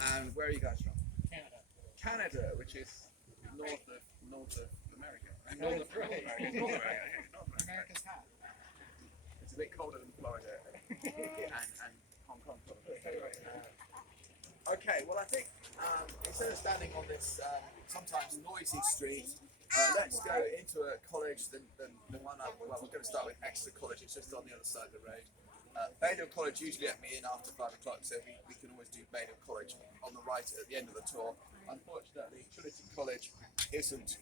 And where are you guys from? Canada. Canada, which is north of America. North of North America. North America. Okay, North America. America's hot. It's a bit colder than Florida and Hong Kong probably. Okay, well I think instead of standing on this sometimes noisy street, let's go into a college, the one up, well we're going to start with Exeter College, it's just on the other side of the road. Balliol College usually let me in after 5 o'clock, so we can always do Balliol College on the right at the end of the tour. Unfortunately, Trinity College isn't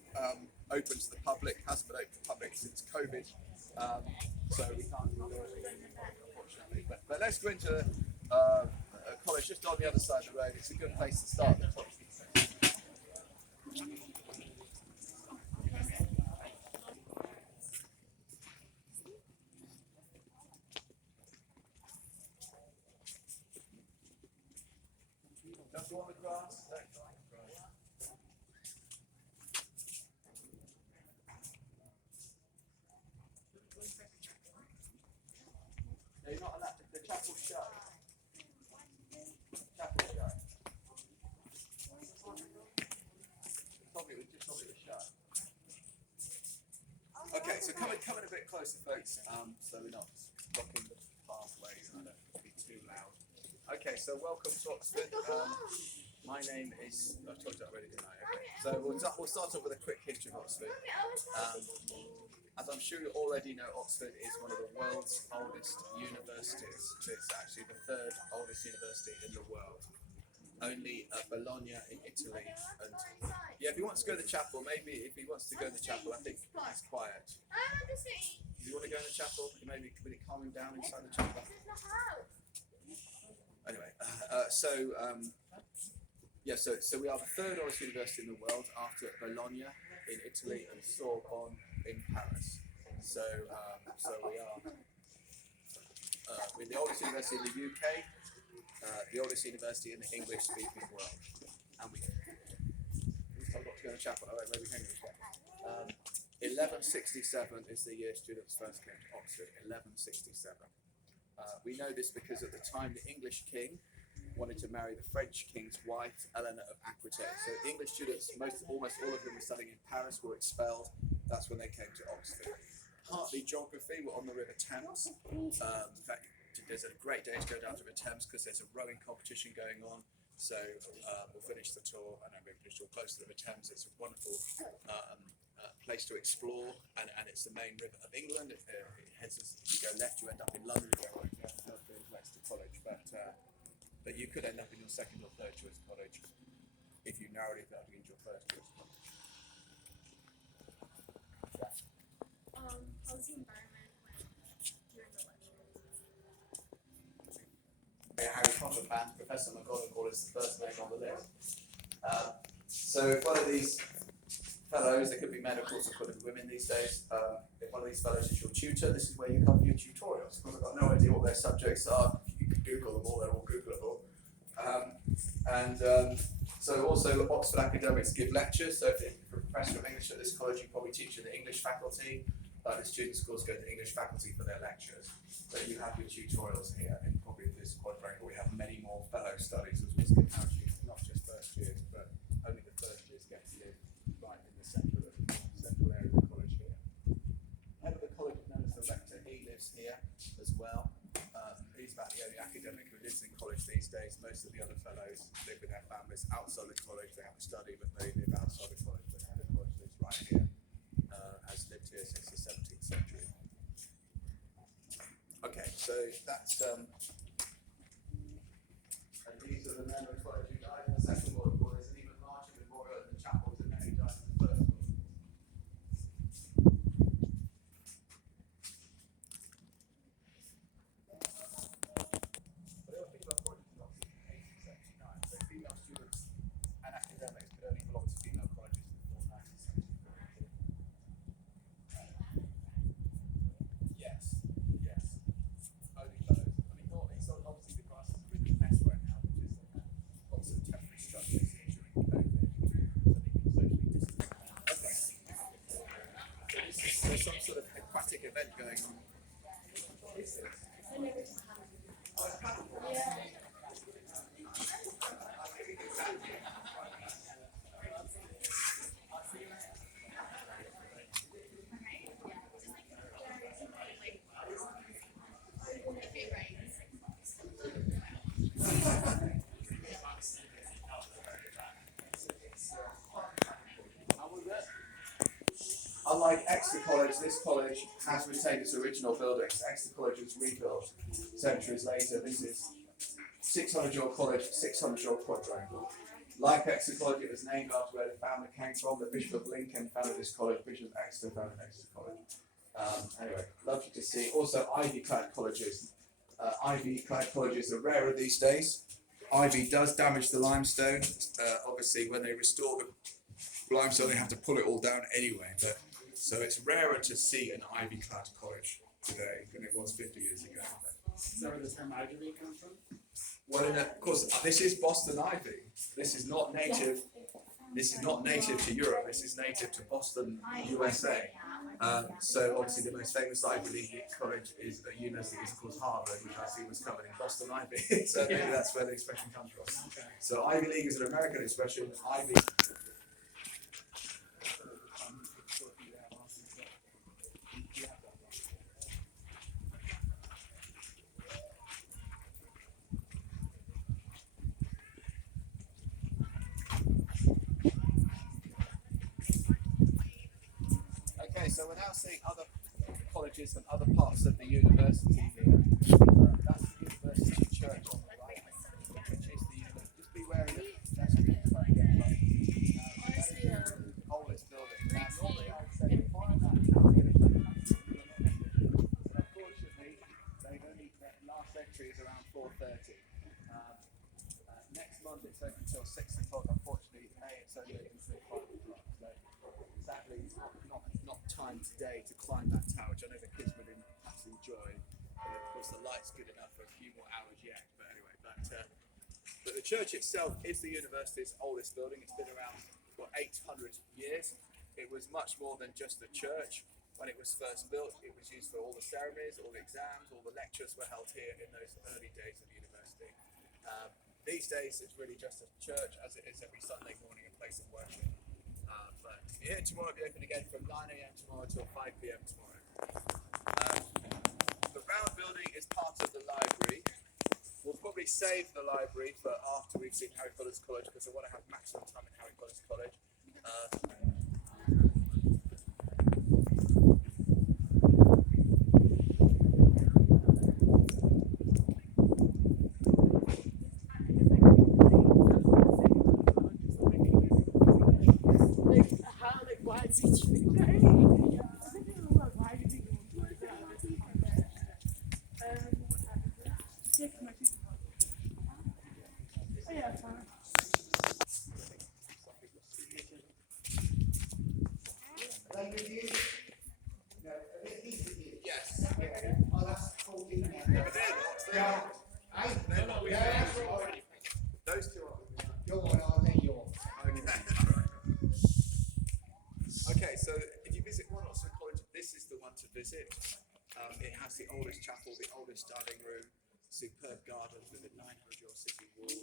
open to the public, hasn't been open to the public since COVID, so we can't do anything, unfortunately. But let's go into a college just on the other side of the road. It's a good place to start the tour. Don't go on the grass. Don't go on the grass. No, you're not allowed. The chapel's shut. Chapel's shut. Probably was shut. Okay, so coming a bit closer, folks. So we're not blocking the pathways and I don't be too loud. Okay, so welcome to Oxford. My name is, I've told you that already, didn't I? Okay. So we'll start off with a quick history of Oxford. As I'm sure you already know, Oxford is one of the world's oldest universities. It's actually the third oldest university in the world. Only Bologna in Italy. And yeah, if he wants to go to the chapel, maybe if he wants to go to the chapel, I think it's quiet. Do you want to go in the chapel? Maybe will it calm him down inside the chapel? Anyway, so we are the third oldest university in the world after Bologna in Italy and Sorbonne in Paris. So we are we're the oldest university in the UK, the oldest university in the English-speaking world, and I've got to go to the chapel. All right, where we hang this one. 1167 is the year students first came to Oxford. 1167. We know this because at the time the English king wanted to marry the French king's wife, Eleanor of Aquitaine. So English students, almost all of them were studying in Paris, were expelled. That's when they came to Oxford. Partly geography, we're on the River Thames. In fact, there's a great day to go down to the River Thames because there's a rowing competition going on. So we'll finish the tour, and then we'll finish the tour close to the River Thames. It's a wonderful place to explore, and it's the main river of England. It heads as you go left, you end up in London. You go right to Exeter College, but you could end up in your second or third choice college if you narrowed it down into your first choice college. How's the environment when you're in the lectures? Harry Potter fan, Professor McGonagall is the first name on the list. So if one of these fellows, they could be medicals or could be women these days, if one of these fellows is your tutor, this is where you come for your tutorials. Because I've got no idea what their subjects are. You can Google them all, they're all Googleable. So also Oxford academics give lectures, so if you're a professor of English at this college, you probably teach in the English faculty. The students, of course, go to the English faculty for their lectures. But you have your tutorials here, and probably this quadrangle we have many more fellow studies as well as not just first years, but only the first years get to live right in the central area of the college here. Head of the college is known as the rector. He lives here as well. He's about the only academic who lives in college these days. Most of the other fellows live with their families outside the college. They have to study, but they live outside the college. But the head of the college lives right here. Has lived here since the 17th century. Okay, so that's and these are the men of college who died in the Second World War. There's an even larger memorial in the chapel to men who died in the First World War. But there were female colleges in Oxford in 1879, so female students and academics could only belong to female colleges before 1974. Yes. Only fellows. I mean, not it's obviously the grass is a really mess right now, which is lots of temporary structures here during COVID, so they can socially distance. Okay. So there's some sort of aquatic event going on. What is this? Oh, it's paddleboard. Yeah. unlike Exeter College, this college has retained its original buildings. Exeter College was rebuilt centuries later. This is 600-year-old college, 600-year-old quadrangle. Like Exeter College, it was named after where the founder came from. The Bishop of Lincoln founded this college. Bishop of Exeter founded Exeter College. Anyway, lovely to see. Also, ivy-clad colleges. Ivy-clad colleges are rarer these days. Ivy does damage the limestone. Obviously, when they restore the limestone, they have to pull it all down anyway. But so it's rarer to see an ivy-clad college today than it was 50 years ago. Is that where the term Ivy League comes from? Well, of course, this is Boston ivy. This is not native. This is not native to Europe. This is native to Boston, USA. So obviously, the most famous Ivy League college is a university, is of course Harvard, which I see was covered in Boston ivy. So maybe that's where the expression comes from. Okay. So Ivy League is an American expression. Ivy. Okay, so we're now seeing other colleges and other parts of the university here. That's the university church on the right, which is the just be wary of that's the oldest building. Now normally I would say behind that tower, unfortunately they've only last entry is around 4:30. Next month it's open until 6 o'clock. Unfortunately, May it's only open until 5 o'clock. So sadly, it's not time today to climb that tower, which I know the kids would absolutely enjoy. But of course, the light's good enough for a few more hours yet. But anyway, but the church itself is the university's oldest building. It's been around for 800 years. It was much more than just a church. When it was first built, it was used for all the ceremonies, all the exams, all the lectures were held here in those early days of the university. These days, it's really just a church, as it is every Sunday morning, a place of worship. But here tomorrow will be open again from 9 a.m. tomorrow till 5 p.m. tomorrow. The round building is part of the library. We'll probably save the library for after we've seen Harry Potter's College because I want to have maximum time in Harry Potter's College. Yes. Oh, that's 14 now. They're not. Those two are. You're one, I'll let you off. Okay, so if you visit one Oxford College, this is the one to visit. It has the oldest chapel, the oldest dining room, superb gardens with the 900-year-old city walls.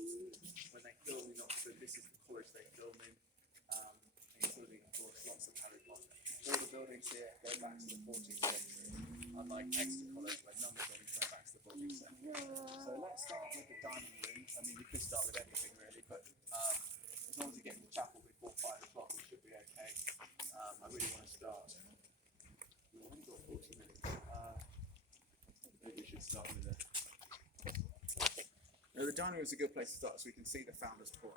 When they film in Oxford, this is the college they film in, including, of course, lots of Harry Potter. All the buildings here go back to the 14th century, unlike Exeter College, where none of the buildings go back to the 14th century. So let's start with the dining room. I mean, we could start with anything really, but as long as we get to the chapel before 5 o'clock, we should be okay. I really want to start. We've only got 40 minutes. Maybe we should start with the. No, the dining room is a good place to start, so we can see the founder's court.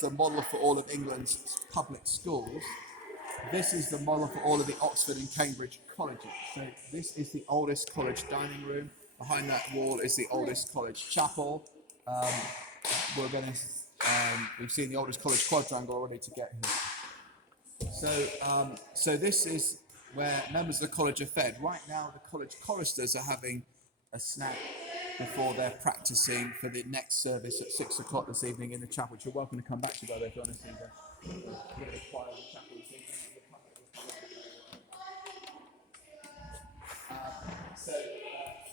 the model for all of England's public schools. This is the model for all of the Oxford and Cambridge colleges. So this is the oldest college dining room. Behind that wall is the oldest college chapel. We've seen the oldest college quadrangle already to get here. So this is where members of the college are fed. Right now, the college choristers are having a snack before they're practicing for the next service at 6 o'clock this evening in the chapel, which you're welcome to come back to, by the way, if you want to see the choir of the chapel this evening.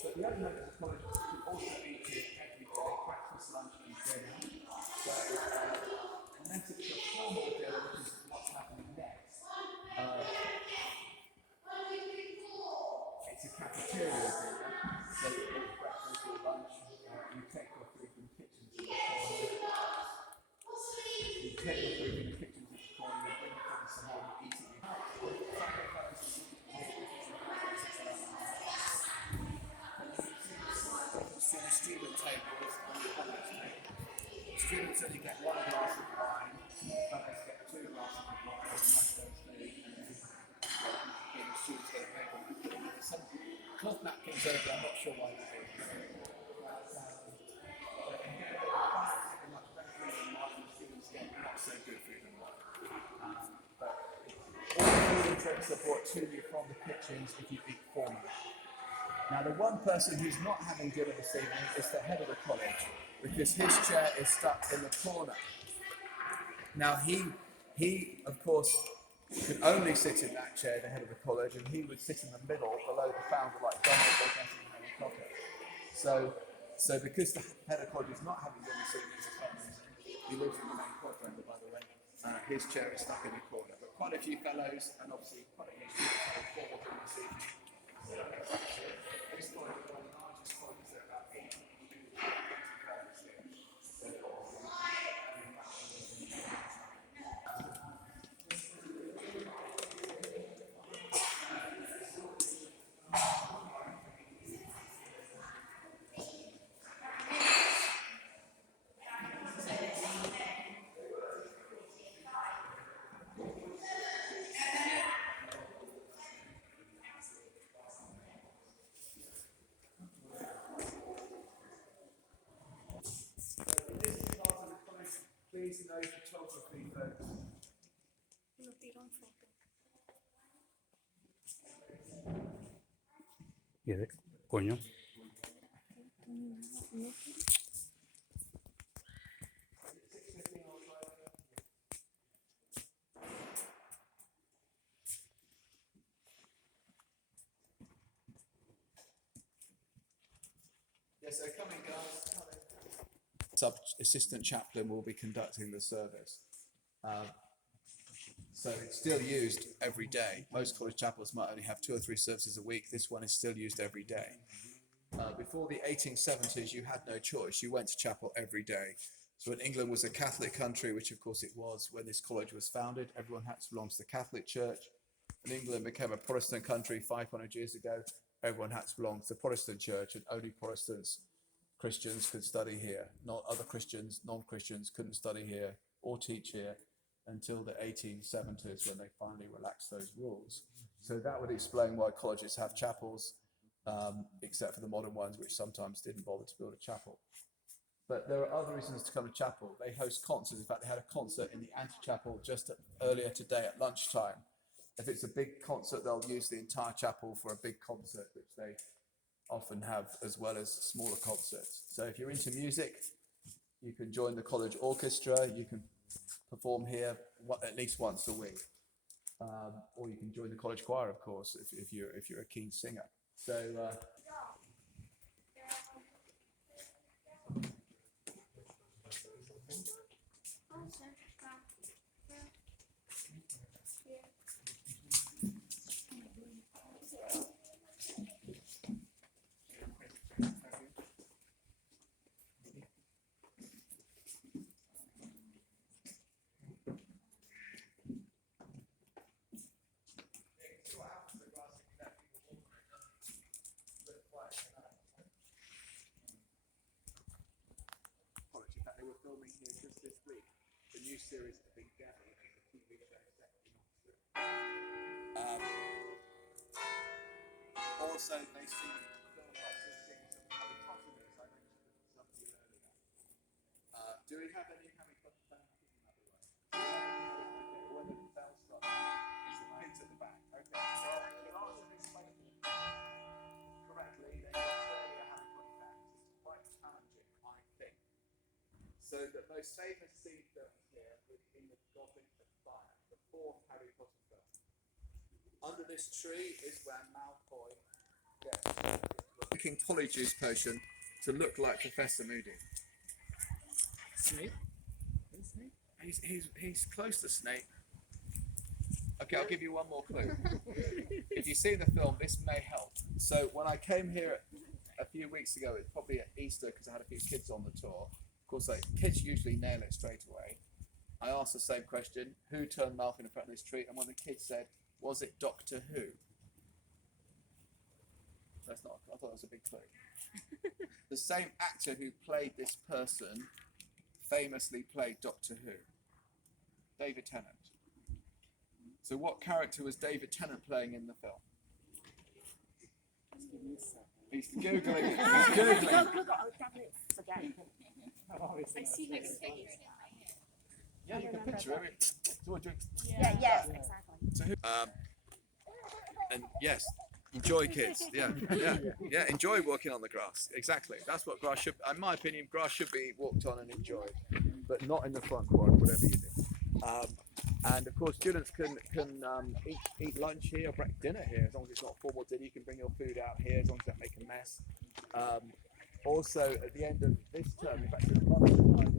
But the other members of the college can also eat here every day, breakfast, lunch, and dinner. So, unless it's a formal dinner, which is what's happening next, it's a cafeteria dinner. So, you eat breakfast or lunch, you take your food from the kitchen to the corner. You take your food from the kitchen to the corner, you bring it from the home, you eat it. See the student tables on the college table. Students only get one glass of wine, fellows get 2 glasses of wine, and most goes food, and the students get a paper napkin. Some cloth napkins over, I'm not sure why that is. But again, the class is much better food than wine, and the students get not so good food than wine. But all the food and drinks are brought to you from the kitchens if you eat formally. Now, the one person who's not having dinner this evening is the head of the college, because his chair is stuck in the corner. Now, he of course, could only sit in that chair, the head of the college, and he would sit in the middle below the founder like Donald Bogatti and Harry Potter. So because the head of the college is not having dinner this evening, he lives in the main quadrangle, by the way, his chair is stuck in the corner. But quite a few fellows, and obviously quite a few students have formal dinner this evening. This college is one of the largest colleges, there are about 80 fellows here. Please no photography, folks. No tiran foto. ¿Y de coño? Yes, so coming, guys. Assistant chaplain will be conducting the service. So it's still used every day. Most college chapels might only have 2 or 3 services a week. This one is still used every day. Before the 1870s, you had no choice. You went to chapel every day. So when England was a Catholic country, which of course it was when this college was founded, everyone had to belong to the Catholic Church. When England became a Protestant country 500 years ago, everyone had to belong to the Protestant Church, and only Protestants, Christians could study here. Not other Christians, non-Christians couldn't study here or teach here until the 1870s, when they finally relaxed those rules. So that would explain why colleges have chapels, except for the modern ones, which sometimes didn't bother to build a chapel. But there are other reasons to come to chapel. They host concerts. In fact, they had a concert in the antechapel just earlier today at lunchtime. If it's a big concert, they'll use the entire chapel for a big concert, which they often have, as well as smaller concerts. So if you're into music, you can join the college orchestra. You can perform here at least once a week, or you can join the college choir, of course, if you're a keen singer. So. Filming here just this week. The new series that have been gathered, which is the TV show Secretary Officer. Also, they see film lots of things of Harry Potter news. I mentioned some of you earlier. Do we have any Harry Potter fans in the way? Okay, when the bell stops, it's the kids at the back. Okay, well, the answer is correctly. Then you're clearly a Harry Potter fan. It's quite challenging, I think. So the most famous scene films here would be the Goblet of Fire, the fourth Harry Potter film. Under this tree is where Malfoy gets drinking polyjuice potion to look like Professor Moody. Snape? Is Snape? He's close to Snape. Okay, I'll give you one more clue. If you see the film, this may help. So when I came here a few weeks ago, it's probably at Easter because I had a few kids on the tour. Of course, kids usually nail it straight away. I asked the same question: who turned Malfoy in front of this tree? And one of the kids said, "Was it Doctor Who?" That's not. I thought that was a big clue. The same actor who played this person famously played Doctor Who. David Tennant. So what character was David Tennant playing in the film? He's googling. He's googling. I see his face. Yeah, you can picture him. Yeah, exactly. So who? And yes, enjoy, kids. Yeah. Enjoy walking on the grass. Exactly. That's what grass should. In my opinion, grass should be walked on and enjoyed, but not in the front quad, whatever you do. And of course, students can eat lunch here, or dinner here, as long as it's not formal dinner. You can bring your food out here, as long as you don't make a mess. Also, at the end of this term, in fact, it's a month time.